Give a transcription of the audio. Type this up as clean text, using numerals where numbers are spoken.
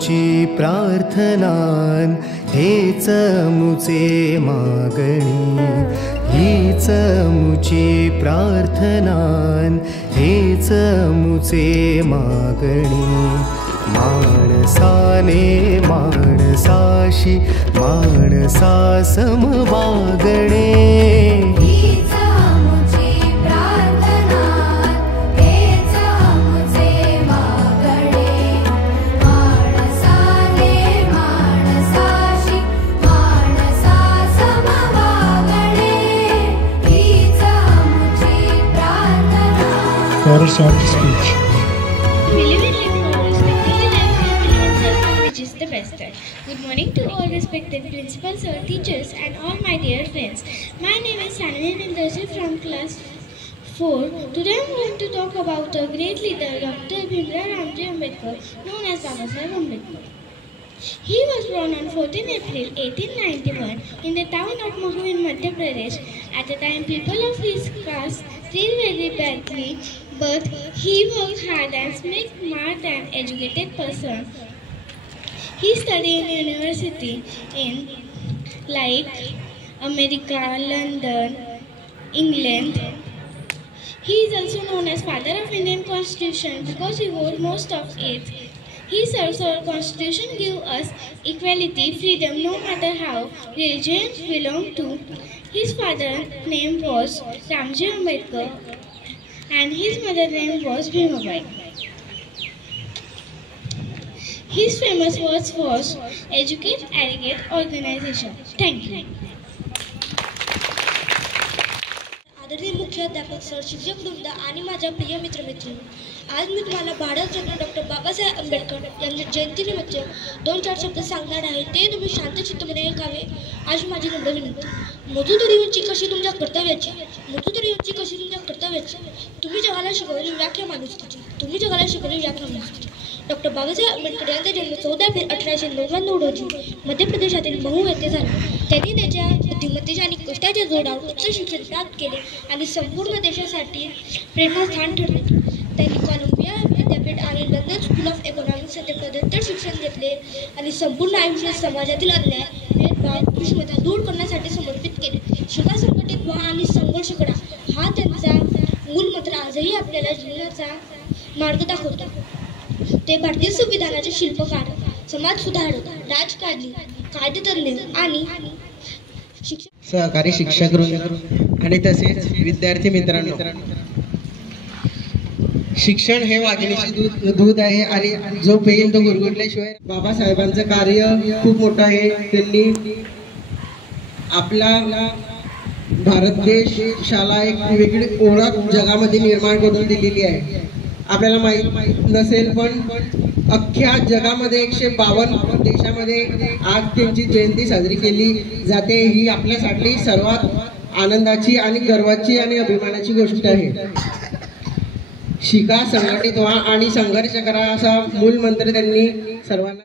मुची प्रार्थनान हेच मुचे मागणी, हीच मुची प्रार्थनान हेच मुचे मागणी। माणसाने माणसाशी माणसा सम वागणे, for a short speech. We live in respectively like family and self, which is the best. Good morning to all respected principals, sir, teachers, and all my dear friends. My name is Sanvi Nindasi from class 4. Today I am going to talk about a great leader, Dr. Bhimrao Ramji Ambedkar, known as Baba Saheb Ambedkar. He was born on 14 April 1891 in the town of Mahoo in Madhya Pradesh. At the time, people of his caste treated very badly, but he worked hard and smart and educated person. He studied in university in like America, London, England. He is also known as father of Indian Constitution because he wrote most of it. He serves our Constitution gives us equality, freedom, no matter how religions belong to. His father's name was Ramji Ambedkar and his mother's name was Bhimabai. His famous words was educate, aggregate, organization. Thank you. आदरणीय मुख्याध्यापक sir, शिक्षक वृंद आणि माझ्या प्रिय मित्रमैत्रिणी, आज मी तुम्हाला भारतरत्न डॉक्टर बाबासाहेब आंबेडकर यांच्या जयंतीनिमित्त 2-4 शब्द सांगणार आहे, ते तुम्ही शांत चित्ताने ऐकावे अशी माझी नम्र विनंती। मजुरी उंची कशी तुमच्या कर्तव्याची, मजुरी उंची कशी तुमच्या कर्तव्याची, तुम्ही जगाला शिकवली व्याख्या माणुसकीची, तुम्ही जगाला शिकवली व्याख्या माणुसकीची। डॉक्टर बाबासाहेब आंबेडकर यांचा जन्म 14 एप्रिल 1899 रोजी मध्य प्रदेशातील महू येथे झाला। त्यांनी त्याच्या बुद्धिमत्तेच्या आणि कष्टाच्या जोरावर उच्च शिक्षण प्राप्त केले आणि संपूर्ण देशासाठी प्रेरणास्थान ठरले। त्यांनी कोलंबिया विद्यापीठ आणि लंडन स्कूल ऑफ इकॉनॉमिक्स येथे पदव्युत्तर शिक्षण घेतले आणि संपूर्ण आयुष्य समाजातील अन्याय, भेदभाव, विषमता दूर करण्यासाठी समर्पित केले। शिका, संघटित व्हा आणि संघर्ष करा, हा त्यांचा मूलमंत्र आजही आपल्याला जीवनाचा मार्ग दाखवतो। ते भारतीय संविधानाचे शिल्पकार, समाज सुधारक, राजकारणी, कायदेतज्ञ आणि सहकारी शिक्षक आणि तसेच विद्यार्थी मित्रांनो, शिक्षण हे वाघिणीचे दूध आहे आणि जो पेईल तो गुरगुरल्याशिवाय। बाबासाहेबांचं कार्य खूप मोठं आहे। त्यांनी आपला भारत देशाला एक वेगळी ओळख जगामध्ये निर्माण करून दिलेली आहे। आपल्याला माहीत नसेल पण अख्ख्या जगामध्ये 152 देशामध्ये आज त्यांची जयंती साजरी केली जाते। ही आपल्यासाठी सर्वात आनंदाची आणि गर्वाची आणि अभिमानाची गोष्ट आहे। शिका, संघटित व्हा आणि संघर्ष करा असा मूलमंत्र त्यांनी सर्वांना